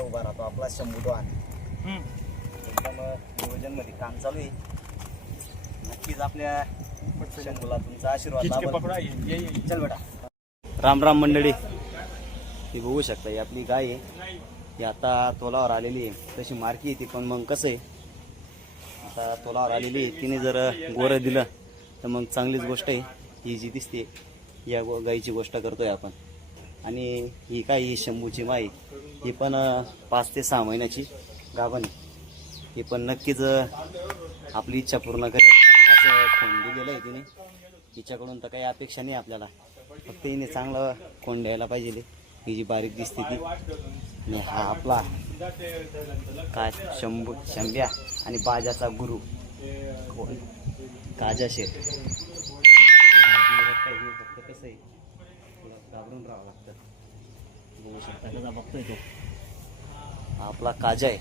असा उभा राहतो आपला शंभू डॉन एकदम नियोजनमध्ये काम चालू आहे. नक्कीच आपल्या शंभूला तुमचा आशीर्वाद. चल बेटा. राम राम मंडळी. ती बघू शकता ही आपली गाय आहे. ही आता तोलावर आलेली आहे. तशी मार्की आहे ती पण मग कसं आहे? आता तोलावर आलेली आहे. तिने जर गोरं दिलं तर मग चांगलीच गोष्ट आहे. ही जी दिसते या गो- गाईची गोष्ट करतोय आपण. आणि ही काय ही शंभूची माई ही पण पाच ते सहा महिन्याची गाभण आहे. ही पण नक्कीच आपली इच्छा पूर्ण करेल. असं फोन दिलेलं आहे तिने. तिच्याकडून तर काही अपेक्षा नाही आपल्याला. फक्त हिने चांगलं कोण द्यायला पाहिजे ही जी बारीक दिसते ती. आणि हा आपला काय शंभू शंभ्या आणि बाजाचा गुरु. कोण? काजा शेठ. फक्त कसं आहे घाबरून राहावं बघू शकता कसा बघतोय तो आपला काजा आहे.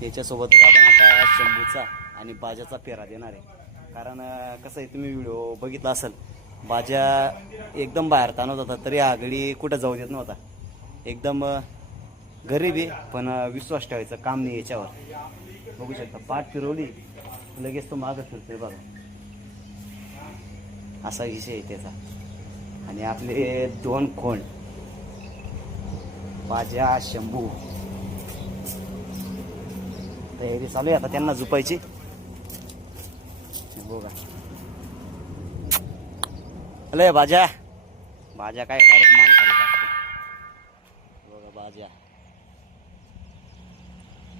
त्याच्यासोबतच आपण आता शंभूचा आणि बाजाचा पेरा देणार आहे. कारण कसं आहे तुम्ही व्हिडिओ बघितला असेल बाजा एकदम बाहेर ताणत होता तरी हा कुठं जाऊ देत नव्हता. एकदम गरीब आहे पण विश्वास ठेवायचं काम नाही याच्यावर. बघू शकता पाठ फिरवली लगेच तो मागं फिरतोय बघा. असा विषय आहे त्याचा. आणि आपले दोन खोंड. बाजा शंभू. तयारी चालू आहे आता त्यांना झुपायची. बघा. हॅलो बाजा. बाजा काय डायरेक्ट मान खाली बघा बाजा.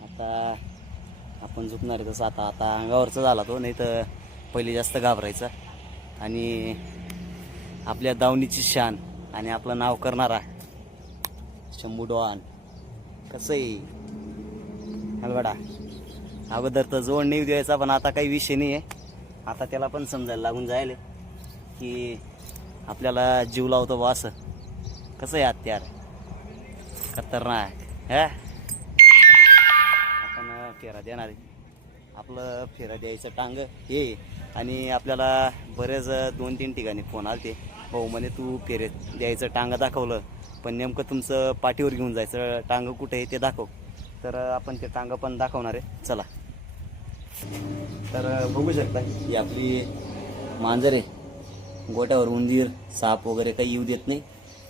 आता आपण झुकणार आहे तसं. आता आता अंगावरचा झाला तो नाही तर पहिले जास्त घाबरायचा. आणि आपल्या दावणीची शान आणि आपलं नाव करणारा शंभू डॉन कसं आहे? हलवाडा अगोदर तर जोड नाही द्यायचा पण आता काही विषय नाही आहे. आता त्याला पण समजायला लागून जायला की आपल्याला जीव लावतो बा असं. कसं आहे हत्यार? खतरनाक. हा? आपण फेरा देणार आहे. आपलं फेरा द्यायचं टांग हे आणि आपल्याला बरेच दोन तीन ठिकाणी फोन आलते. भाऊ म्हणे तू फेरे द्यायचं टांग दाखवलं. पण नेमकं तुमचं पाठीवर घेऊन जायचं टांग कुठे आहे ते दाखव. तर आपण ते टांग पण दाखवणार आहे. चला. तर बघू शकता ही आपली मांजर आहे. गोट्यावर उंदीर साप वगैरे काही येऊ देत नाही.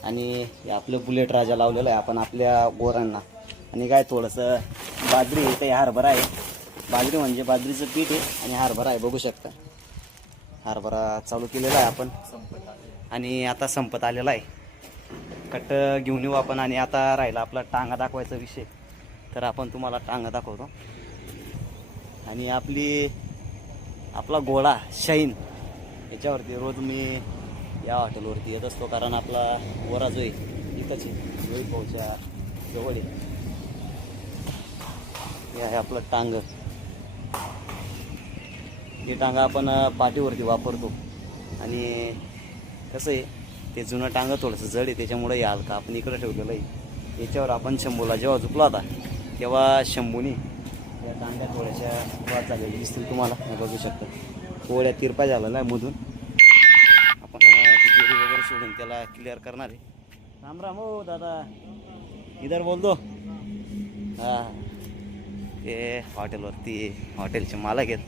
आणि आपलं बुलेट राजा लावलेलं आहे आपण आपल्या गोरांना. आणि काय थोडंसं बाजरी आहे ते हरभरा आहे. बाजरी म्हणजे बाजरीचं पीठ आहे आणि हरभरा आहे बघू शकता. हरभरा चालू केलेला आहे आपण. आणि आता संपत आलेला आहे. कट घेऊन येऊ आपण आणि आता राहिला आपला टांगा दाखवायचा विषय. तर आपण तुम्हाला टांगा दाखवतो. आणि आपली आपला गोळा शाईन याच्यावरती रोज मी या हॉटेलवरती येत असतो कारण आपला वरा जो आहे इथंच आहे. जोई पाऊच्या जवळ आहे. हे आहे आपलं टांग. हे टांगा आपण पाठीवरती वापरतो. आणि कसं आहे ते जुनं टांग थोडंसं जड आहे त्याच्यामुळे हे हलका आपण इकडं ठेवलेलं आहे. याच्यावर आपण शंभूला जेव्हा झुकला होता तेव्हा शंभूनी या टांग्या थोड्याशा वाद झालेल्या दिसतील तुम्हाला. बघू शकता. थोड्या तिरपा झालेला आहे मधून. आपण दोरी वगैरे सोडून त्याला क्लिअर करणार आहे. राम राम हो दादा. इधर बोलतो हां. ते हॉटेलवरती हॉटेलचे मालक आहेत.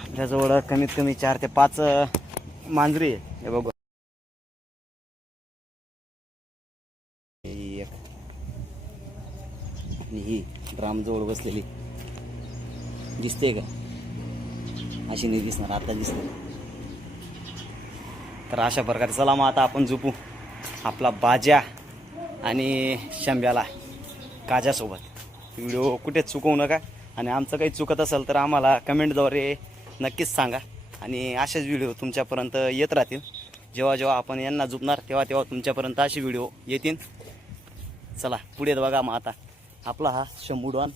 आपल्याजवळ कमीत कमी चार ते पाच मांजरी आहे. हे बघू. ही आणि ही ड्राम जवळ बसलेली. दिसते का? अशी नाही दिसणार आता दिसते. तर अशा प्रकारे चला मग आता आपण झोपू. आपला बाज्या आणि शंभ्याला काजासोबत व्हिडिओ कुठेच चुकवू नका. आणि आमचं काही चुकत असेल तर आम्हाला कमेंटद्वारे नक्कीच सांगा. आणि असेच व्हिडिओ तुमच्यापर्यंत येत राहतील. जेव्हा जेव्हा आपण यांना झुपणार तेव्हा तेव्हा तुमच्यापर्यंत असे व्हिडिओ येतील. चला पुढे बघा मग आता. आपला हा शंभू डॉन.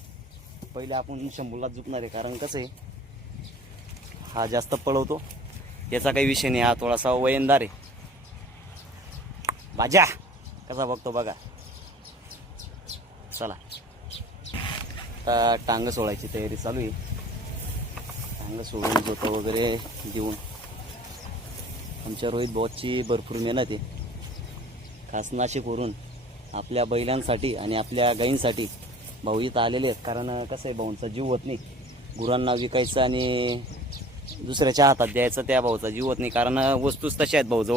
पहिले आपण शंभूला झुपणार आहे कारण कसं आहे हा जास्त पळवतो. याचा काही विषय नाही हा थोडासा वयनदार आहे. भाज्या कसा बघतो बघा. चला. आता टांग सोडायची तयारी चालू आहे. चांगलं सोडून झोपा वगैरे देऊन. आमच्या रोहित भाऊची भरपूर मेहनत आहे. खास करून आपल्या बैलांसाठी आणि आपल्या गाईंसाठी भाऊ इथं आलेले आहेत. कारण कसं आहे भाऊंचा जीव होत नाही. गुरांना विकायचं आणि दुसऱ्याच्या हातात द्यायचं त्या भाऊचा जीव होत नाही. कारण वस्तूच तशा आहेत भाऊ.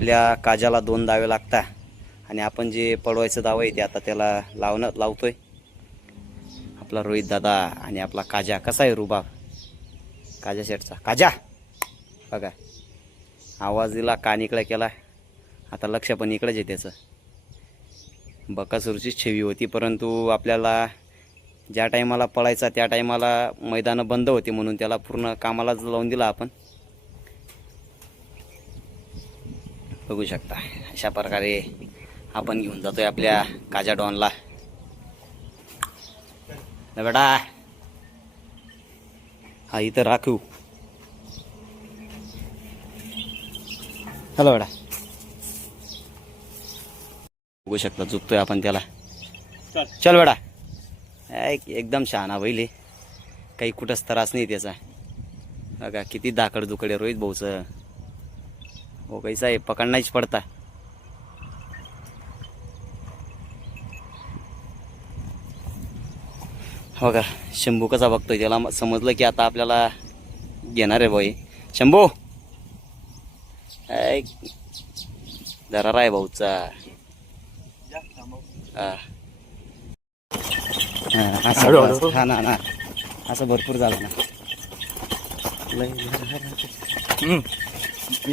आपल्या काजाला दोन दावे लागतात. आणि आपण जे पडवायचं दावं आहे ते आता त्याला लावणं लावतोय. आपला रोहित दादा आणि आपला काजा. कसा आहे रुबाब? काजा शेटचा काजा! बघा. आवाज दिला कान इकडे केला. आता लक्ष पण इकडेच आहे त्याचं. बकासूरचीच छेवी होती परंतु आपल्याला ज्या टायमाला पळायचा त्या टायमाला मैदानं बंद होती म्हणून त्याला पूर्ण कामालाच लावून दिला आपण. बघू शकता. अशा प्रकारे आपण घेऊन जातोय आपल्या काजा डॉनला. बेटा. हा इथं राखू हॅलो बेटा. बघू शकता चुकतोय आपण त्याला. चल बेटा. एक एकदम शहाणा बैल काही कुठंच त्रास नाही त्याचा. बघा किती दाकड दुकडे रोहित भाऊचं. हो कैसा आहे पकडनाच पडता. हो का शंभू कसा बघतोय त्याला समजलं की आता आपल्याला घेणार आहे भाई शंभू! ऐक, जरा राय भाऊचा. हा. हा. हा ना ना. असं भरपूर झालं ना.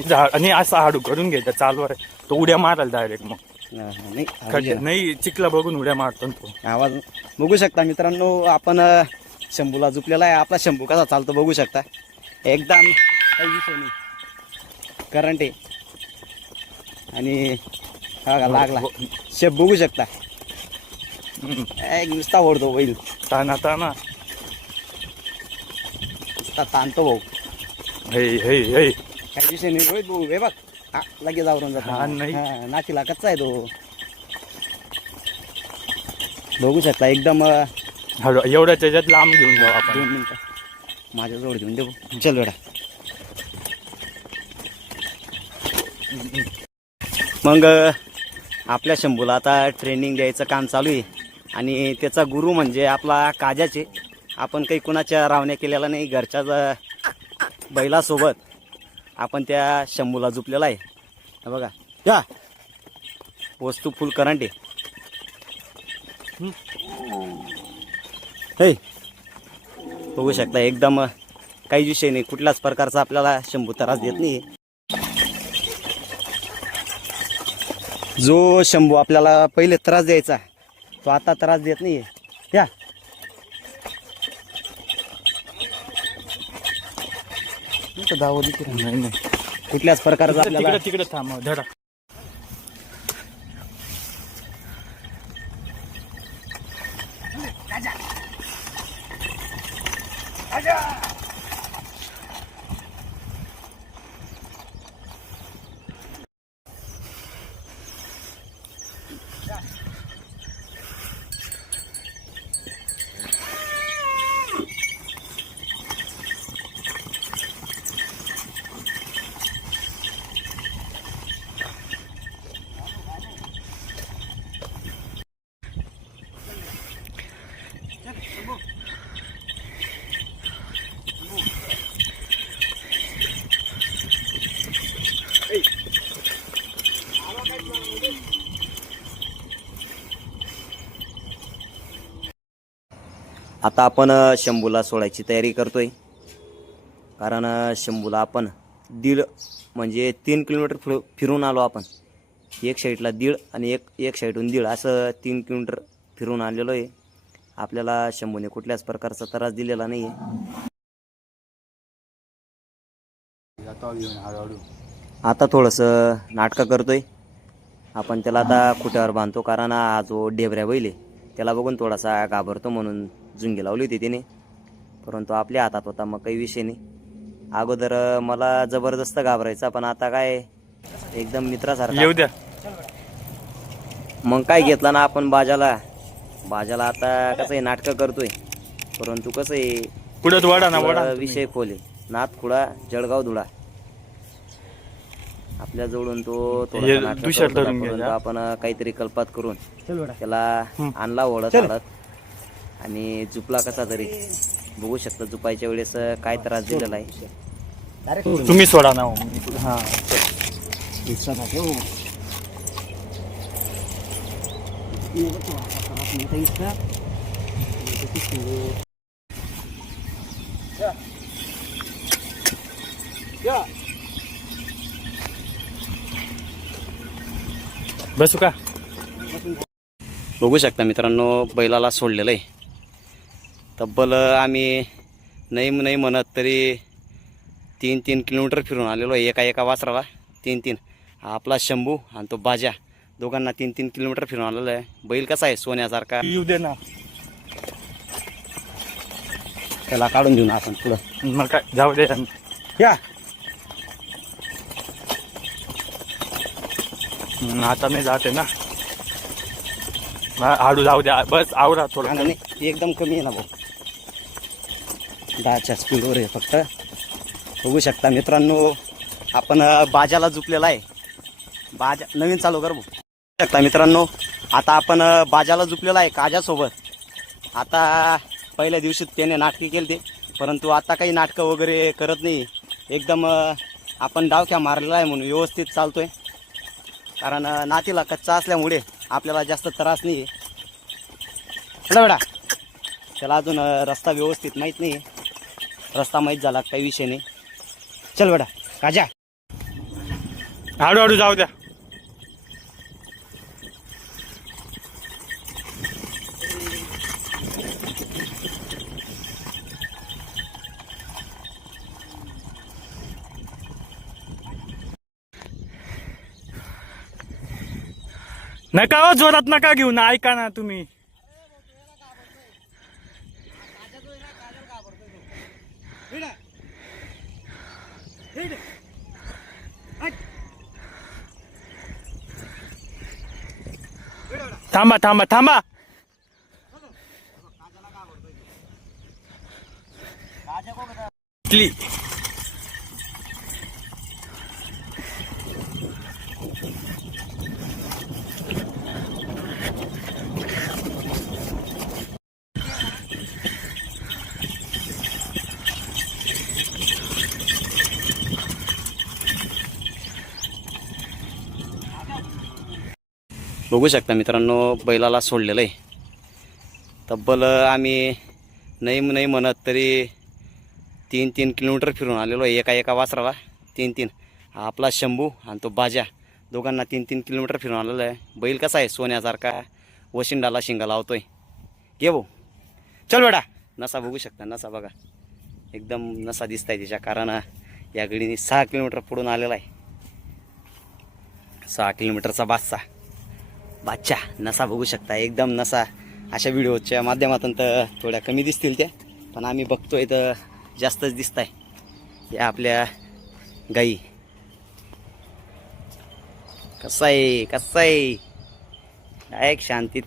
झाड आणि असं हाडू करून घ्यायचा चालवर. तो उड्या मारायला डायरेक्ट मग. हा, हा, नाही नाही चिखला बघून उड्या मारतो ना तो. आवाज बघू शकता मित्रांनो आपण अ, शंभूला झुपलेला आहे. आपला शंभू कसा चालतो बघू शकता. एकदम काही विषय नाही. करंट आहे. आणि हा का लागला. शेप बघू शकता. हम्म. एक नुसता ओढतो बैल. ताना ताना. नुसता ताणतो भाऊ. हे हे हे. काही विषय नाही रोहित भाऊ हे बघ. हा, लगेच आवरून हा, जातो नाही. नातीला कच्चा आहे तो. बघू शकता एकदम अ, हळू एवढ्या त्याच्यात लांब घेऊन जाऊ आपण. दोन मिनिटं. माझ्याजवळ घेऊन देऊ चल बेटा. मग अ, आपल्या शंभूला आता ट्रेनिंग द्यायचं काम चालू आहे. आणि त्याचा गुरु म्हणजे आपला काजाचे. आपण काही कुणाच्या रावण्या केलेला नाही घरच्याच अ, बैलासोबत. आपण त्या शंभूला झुपलेला आहे. बघा. या वस्तू फुल करंटे हे. बघू शकता एकदम काही विषय नाही. कुठल्याच प्रकारचा आपल्याला शंभू त्रास देत नाही. जो शंभू आपल्याला पहिले त्रास द्यायचा तो आता त्रास देत नाही. या नाही नाही कुठल्याच प्रकारचा आपल्याला तिकडे तिकडे थांब धडा. आता आपण शंभूला सोडायची तयारी करतोय. कारण शंभूला आपण दीड म्हणजे तीन किलोमीटर फिर फिरून आलो आपण. एक साईडला दीड आणि एक एक साईडहून दीड असं तीन किलोमीटर फिरून आलेलो आहे. आपल्याला शंभूने कुठल्याच प्रकारचा त्रास दिलेला नाही आहे आता थोडंसं नाटकं करतोय. आपण त्याला आता खुट्यावर बांधतो कारण हा जो डेबऱ्या बैल आहे. त्याला बघून थोडासा घाबरतो म्हणून झुंगी लावली होती त्याने परंतु आपल्या हातात होता मग काही विषय नाही. अगोदर मला जबरदस्त घाबरायचा पण आता काय एकदम मित्रासारखा. येऊ द्या. मग काय घेतला ना आपण बाजाला? बाजाला आता कसं आहे नाटकं करतोय. परंतु कसं आहे पुढे वडा ना वडा. विषय खोल आहे. नाथ खुडा जळगाव धुळा. आपल्या जवळून तो थोडासा नाटकं दुसऱ्या करत होता, धरून घ्या, परंतु. आपण काहीतरी कल्पात करून त्याला. आणला ओढत आडत आणि झुपला कसा तरी. बघू शकता झुपायच्या वेळेस काय त्रास दिलेला आहे. तुम्ही. सोडा ना हो. हा. बसू का? बघू शकता मित्रांनो बैलाला सोडलेलं आहे. तब्बल आम्ही नाही नाही म्हणत तरी तीन तीन किलोमीटर फिरून आलेलो आहे. एका एका वासराला तीन तीन. आपला शंभू आणि तो बाजा दोघांना तीन तीन किलोमीटर फिरून आलेलो आहे. बैल कसा आहे? सोन्यासारखा. येऊ दे ना. त्याला काढून देऊ ना आपण पुढं. मग काय? जाऊ दे. या. आता नाही जाते ना. हाडू जाऊ द्या. बस आवरा थोडं. एकदम कमी आहे ना भाऊ. दहाच्या स्पीडवर आहे फक्त. बघू शकता मित्रांनो आपण बाजाला झुकलेला आहे. बाजा नवीन चालू कर. बघू शकता मित्रांनो आता आपण बाजाला झुकलेला आहे काजासोबत. आता पहिल्या दिवशी त्याने नाटके केले ते परंतु आता काही नाटकं वगैरे करत नाही. एकदम आपण डावख्या मारलेला आहे म्हणून व्यवस्थित चालतोय. कारण नातीला कच्चा असल्यामुळे आपल्याला जास्त त्रास नाही आहे. चला बेटा. त्याला अजून रस्ता व्यवस्थित माहीत नाही रस्ता माहीत झाला काही विषय नाही. चल बेटा काजा हाडू हाडू जाऊ द्या. नका हो जोरात नका घेऊ ना ऐका ना तुम्ही. थांबा थांबा थांबा. इटली. बघू शकता मित्रांनो बैलाला सोडलेलं आहे. तब्बल आम्ही नाही नाही म्हणत तरी तीन तीन किलोमीटर फिरून आलेलो आहे. एका एका वासराला तीन तीन. आपला शंभू आणि तो बाजा दोघांना तीन तीन किलोमीटर फिरून आलेला आहे. बैल कसा आहे? सोन्यासारखा वशिंडाला शिंगा लावतोय. घे भाऊ. चल बेटा. नसा बघू शकता नसा बघा. एकदम नसा दिसत आहे त्याच्या कारण या गडीने सहा किलोमीटर पुढून आलेला आहे. सहा किलोमीटरचा बादसा बादशा नसा बघू शकता. एकदम नसा अशा व्हिडिओच्या माध्यमातून तर थोड्या कमी दिसतील त्या. पण आम्ही बघतोय तर जास्तच दिसत आहे या आपल्या गाई. कसं आहे कसं आहे डायरेक्ट शांतीत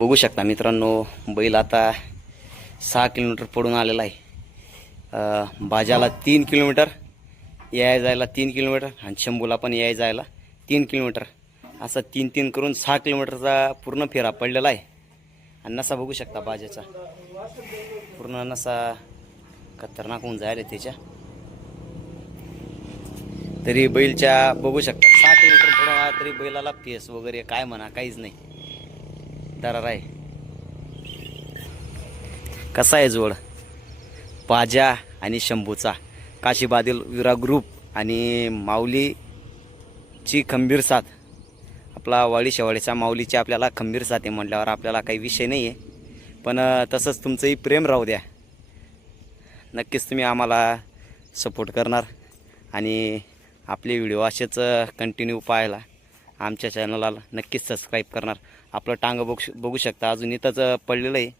बघू शकता मित्रांनो बैल आता सहा किलोमीटर पडून आलेला आहे. बाजाला तीन किलोमीटर याय जायला तीन किलोमीटर आणि शंभूला पण याय जायला तीन किलोमीटर. असं तीन तीन करून सहा किलोमीटरचा पूर्ण फेरा पडलेला आहे. आणि नसा बघू शकता बाजाचा. पूर्ण नसा खतरनाक होऊन जायला त्याच्या. तरी बैलच्या बघू शकता सहा किलोमीटर पुढं तरी बैलाला फेस वगैरे काय म्हणा काहीच नाही. दरार आहे. कसा आहे जोड? पाजा आणि शंभूचा. काशीबादील विरा ग्रुप आणि माऊलीची खंबीर साथ. आपला वाडी शेवाळीचा माऊलीची आपल्याला खंबीर साथ आहे म्हटल्यावर आपल्याला काही विषय नाही आहे. पण तसंच तुमचंही प्रेम राहू द्या. नक्कीच तुम्ही आम्हाला सपोर्ट करणार. आणि आपले व्हिडिओ असेच कंटिन्यू पाहायला आमच्या चॅनलला नक्कीच सबस्क्राईब करणार. आपलं टांग बघू बघू शकता. अजून इथंच पडलेलं आहे.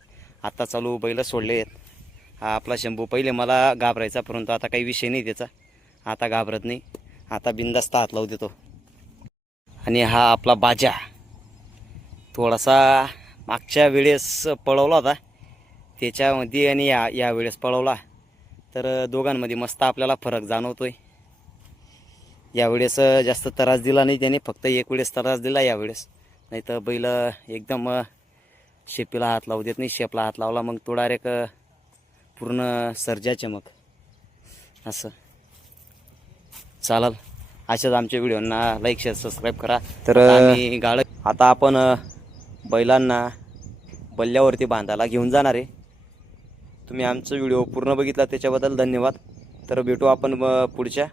आत्ता चालू बैलं सोडले आहेत हा आपला शंभू पहिले मला घाबरायचा परंतु आता काही विषय नाही त्याचा. आता घाबरत नाही. आता बिंदास्त हात लावू देतो. आणि हा आपला बाजा. थोडासा मागच्या वेळेस पळवला होता. त्याच्यामध्ये आणि या या वेळेस पळवला. तर दोघांमध्ये मस्त आपल्याला फरक जाणवतो आहे यावेळेस जास्त त्रास दिला नाही त्याने फक्त एक वेळेस त्रास दिला यावेळेस. नाही तर बैल एकदम शेपीला हात लावू देत नाही शेपला हात लावला मग तो डायरेक्ट पूर्ण सर्जाचे मग असं. चालेल. अशाच आमच्या व्हिडिओंना लाईक शेअर सबस्क्राईब करा. तर आम्ही गाड आता आपण बैलांना बल्ल्यावरती बांधायला घेऊन जाणार आहे. तुम्ही आमचा व्हिडिओ पूर्ण बघितला त्याच्याबद्दल धन्यवाद. तर भेटू आपण पुढच्या.